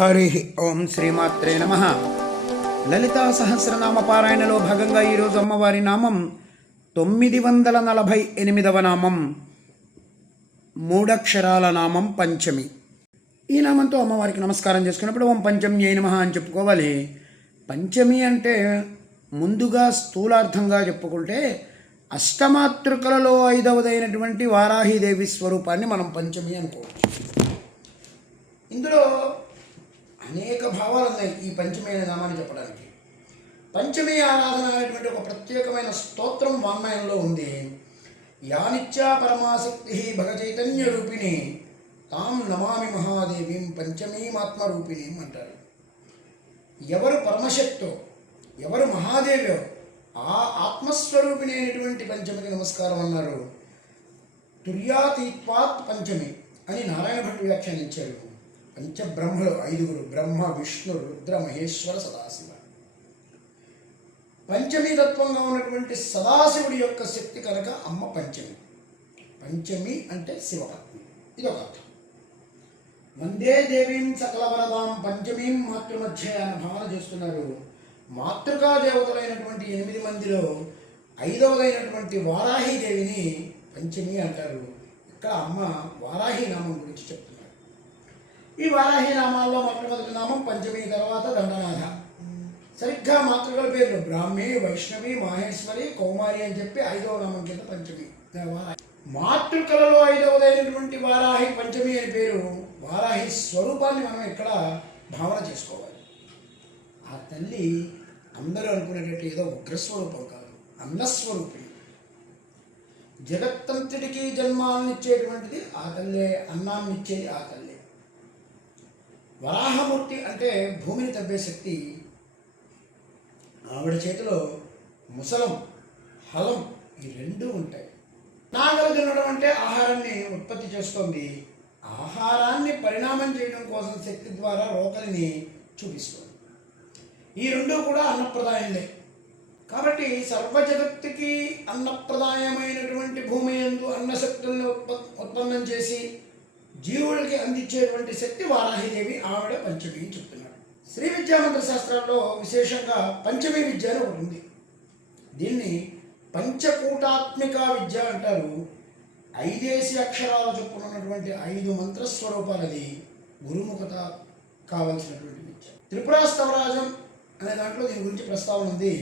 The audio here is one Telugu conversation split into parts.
హరి ఓం శ్రీమాత్రే నమ. లలితా సహస్రనామ పారాయణలో భాగంగా ఈరోజు అమ్మవారి నామం 948వ నామం, మూడక్షరాల నామం పంచమి. ఈ నామంతో అమ్మవారికి నమస్కారం చేసుకున్నప్పుడు ఓం పంచమ్యై నమః అని చెప్పుకోవాలి. పంచమి అంటే ముందుగా స్థూలార్థంగా చెప్పుకుంటే అష్టమాతృకలలో 5వదైనటువంటి వారాహీదేవి స్వరూపాన్ని మనం పంచమి అనుకోవచ్చు. ఇందులో అనేక భావాలు ఉన్నాయి ఈ పంచమి అనే నామాన్ని చెప్పడానికి. పంచమి ఆరాధన అనేటువంటి ఒక ప్రత్యేకమైన స్తోత్రం వాంగ్మయంలో ఉంది. యానిత్యా పరమాశక్తి భగచైతన్య రూపిణి తాం నమామి మహాదేవీం పంచమీమాత్మరూపిణి అంటారు. ఎవరు పరమశక్తో, ఎవరు మహాదేవో ఆ ఆత్మస్వరూపిణి అయినటువంటి పంచమికి నమస్కారం అన్నారు. తుర్యాతీత్వాత్ పంచమి అని నారాయణ భట్టు వ్యాఖ్యానించారు. పంచబ్రహ్మలు 5 బ్రహ్మ విష్ణు రుద్ర మహేశ్వర సదాశివ. పంచమీ తత్వంగా ఉన్నటువంటి సదాశివుడి యొక్క శక్తి కనుక అమ్మ పంచమి. పంచమి అంటే శివపత్ని, ఇదొక అర్థం. వందే దేవీం సకల వరదాం పంచమీం మాతృమధ్య అన్న భావన చేస్తున్నారు. మాతృకా దేవతలైనటువంటి 8 మందిలో 5వదైనటువంటి వారాహీదేవిని పంచమి అంటారు. ఇక్కడ అమ్మ వారాహి నామం గురించి చెప్తున్నారు. ఈ వారాహి నామాల్లో మొట్టమొదటి నామం పంచమి, తర్వాత దండనాథ. సరిగ్గా మాతృకల పేర్లు బ్రాహ్మి, వైష్ణవి, మాహేశ్వరి, కౌమారి అని చెప్పి 5వ నామం కింద పంచమి. మాతృకలలో 5వదైనటువంటి వారాహి పంచమి అని పేరు. వారాహి స్వరూపాన్ని మనం ఇక్కడ భావన చేసుకోవాలి. ఆ తల్లి అందరూ అనుకునేటట్టు ఏదో ఉగ్రస్వరూపం కాదు, అన్నస్వరూపిణి. జగత్తంతటికి జన్మాన్నిచ్చేటువంటిది ఆ తల్లే, అన్నాన్నిచ్చేది ఆ తల్లే. వరాహమూర్తి అంటే భూమిని తవ్వే శక్తి. ఆవిడ చేతిలో ముసలం, హలం ఈ 2 ఉంటాయి. నాగలు తినడం అంటే ఆహారాన్ని ఉత్పత్తి చేస్తుంది. ఆహారాన్ని పరిణామం చేయడం కోసం శక్తి ద్వారా రోకలిని చూపిస్తుంది. ఈ 2 కూడా అన్నప్రదాయంలే. కాబట్టి సర్వజగత్తుకి అన్నప్రదాయమైనటువంటి భూమి యందు అన్నశక్తుల్ని ఉత్పన్నం చేసి జీవులకి అందించేటువంటి శక్తి వారాహిదేవి. ఆవిడ పంచమి చెప్తున్నాడు. శ్రీ విద్యామంత్ర శాస్త్రాల్లో విశేషంగా పంచమి విద్య అని ఒకటి ఉంది. దీన్ని పంచకూటాత్మిక విద్య అంటారు. 5 అక్షరాల చొప్పున ఉన్నటువంటి 5 మంత్రస్వరూపాలది గురుముఖత కావలసినటువంటి విద్య. త్రిపురాస్తవరాజం అనే దాంట్లో దీని గురించి ప్రస్తావన ఉంది.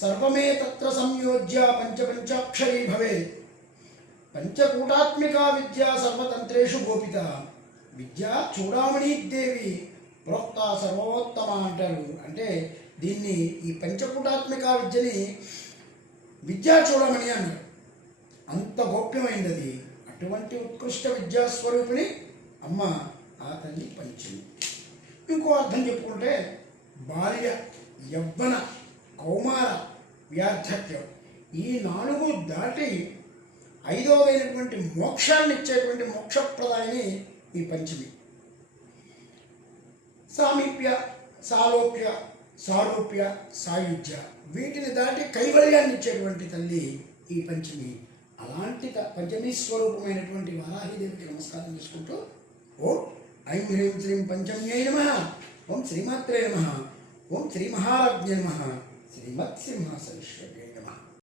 సర్వమే తత్ర సంయోజ్య పంచపంచాక్షరీ భవేత్ పంచకూటాత్మిక విద్య సర్వతంత్రేషు గోపిత విద్య చూడామణీదేవి ప్రోక్త సర్వోత్తమ అంటారు. అంటే దీన్ని ఈ పంచకూటాత్మిక విద్యని విద్యా చూడమణి అన్నారు. అంత గోప్యమైనది అది. అటువంటి ఉత్కృష్ట విద్యాస్వరూపిణి అమ్మ ఆ తల్లి పంచమి. ఇంకో అర్థం చెప్పుకుంటే బాల్య, యవ్వన, కౌమార, వ్యాధక్యం ఈ 4 దాటి 5వదైనటువంటి మోక్షాన్ని ఇచ్చేటువంటి మోక్షప్రదాయని ఈ పంచమి. సామీప్య, సాలోప్య, సారూప్య, సాయుధ్య వీటిని దాటి కైవల్యాన్ని ఇచ్చేటువంటి తల్లి ఈ పంచమి. అలాంటి పంచమీ స్వరూపమైనటువంటి వారాహిదేవికి నమస్కారం చేసుకుంటూ ఓం ఐం హ్రీం శ్రీం పంచమ్యై నమః, ఓం శ్రీమాత్రే నమః, ఓం శ్రీ మహారాజ్ఞే నమః, శ్రీమత్ సింహాసనేశ్వర్యై